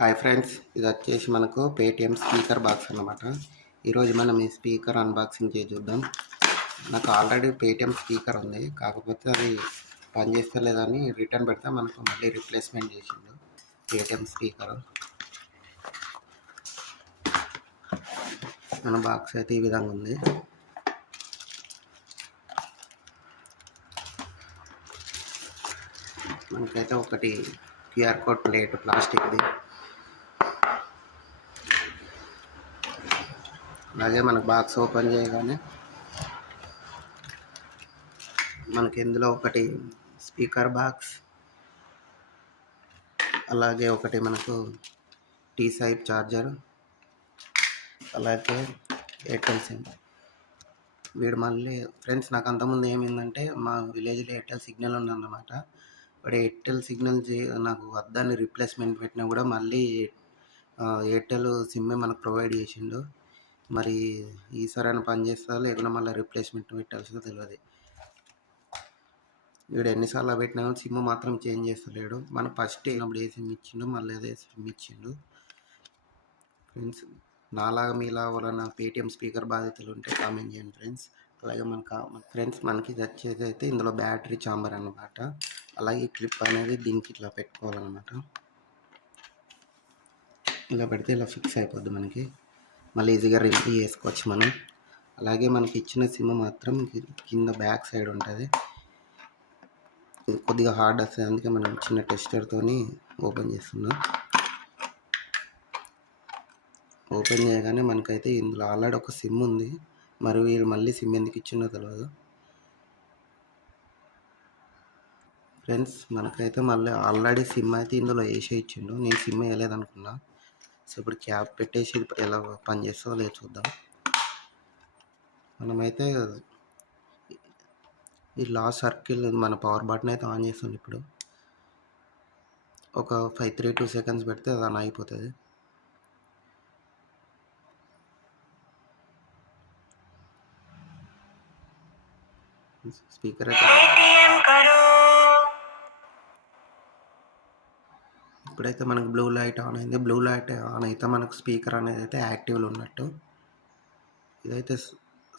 Hi friends ఇది వచ్చేసి మనకు పేటిఎం స్పీకర్ బాక్స్ అన్నమాట. ఈరోజు మనం ఈ స్పీకర్ అన్బాక్సింగ్ చేసి చూద్దాం. నాకు ఆల్రెడీ పేటిఎం స్పీకర్ ఉంది కాకపోతే అది పనిచేస్తలేదని రిటర్న్ పెడితే మనకు మళ్ళీ రీప్లేస్మెంట్ చేసిండు పేటిఎం స్పీకర్. మన బాక్స్ అయితే ఈ విధంగా ఉంది. మనకైతే ఒకటి క్యూఆర్ కోడ్ ప్లేట్ ప్లాస్టిక్ది. అలాగే మనకు బాక్స్ ఓపెన్ చేయగానే మనకి ఇందులో ఒకటి స్పీకర్ బాక్స్ అలాగే ఒకటి మనకు టీ సైప్ చార్జర్ అలాగే ఎయిర్టెల్ సిమ్. వీడు మళ్ళీ ఫ్రెండ్స్ నాకు అంతకుముందు ఏమైందంటే మా విలేజ్లో ఎయిర్టెల్ సిగ్నల్ ఉందన్నమాట. వాడు ఎయిర్టెల్ సిగ్నల్ నాకు వద్దని రీప్లేస్మెంట్ పెట్టినా కూడా మళ్ళీ ఎయిర్టెల్ సిమ్మే మనకు ప్రొవైడ్ చేసిండు. మరి ఈసారి అయినా పని చేస్తా లేకుండా మళ్ళీ రిప్లేస్మెంట్ పెట్టాల్సిందో తెలియదు వీడు ఎన్నిసార్లు పెట్టినా కానీ సిమ్ మాత్రం చేంజ్ చేస్తలేడు. మనం ఫస్ట్ అయినప్పుడు ఏ సిమ్ ఇచ్చిండు మళ్ళీ అదే సిమ్ ఇచ్చిండు. ఫ్రెండ్స్ నాలాగా మీలా వలన పేటిఎం స్పీకర్ బాధితులు ఉంటే కామెంట్ చేయండి ఫ్రెండ్స్ అలాగే మనకు ఫ్రెండ్స్ మనకి వచ్చేది అయితే ఇందులో బ్యాటరీ చాంబర్ అన్నమాట. అలాగే క్లిప్ అనేది దీనికి ఇట్లా పెట్టుకోవాలన్నమాట. ఇలా పెడితే ఇలా ఫిక్స్ అయిపోద్ది మనకి. మళ్ళీ ఈజీగా రిమూవ్ చేసుకోవచ్చు మనం. అలాగే మనకి ఇచ్చిన సిమ్ మాత్రం కింద బ్యాక్ సైడ్ ఉంటుంది. కొద్దిగా హార్డ్ వస్తుంది. అందుకే మనం చిన్న టెస్టర్తోని ఓపెన్ చేస్తున్నాం. ఓపెన్ చేయగానే మనకైతే ఇందులో ఆల్రెడీ ఒక సిమ్ ఉంది. మరి వీళ్ళు మళ్ళీ సిమ్ ఎందుకు ఇచ్చిందో తెలియదు ఫ్రెండ్స్ మనకైతే మళ్ళీ ఆల్రెడీ సిమ్ అయితే ఇందులో వేసే ఇచ్చిండు. నేను సిమ్ వేయలేదనుకున్నా. సో ఇప్పుడు క్యాప్ పెట్టేసి ఎలా పనిచేస్తుందో లేదు చూద్దాం. మనమైతే ఈ లాస్ట్ సర్కిల్ మన పవర్ బటన్ అయితే ఆన్ చేస్తుంది ఇప్పుడు. ఒక ఫైవ్ త్రీ టూ సెకండ్స్ పెడితే అది ఆన్ అయిపోతుంది. స్పీకర్ అయితే ఇప్పుడైతే మనకు బ్లూ లైట్ ఆన్ అయింది. బ్లూ లైట్ ఆన్ అయితే మనకు స్పీకర్ అనేది అయితే యాక్టివ్లో ఉన్నట్టు. ఇదైతే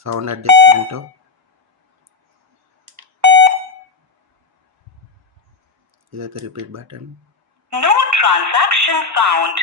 సౌండ్ అడ్జస్ట్మెంట్. ఇదైతే repeat button. No transaction found.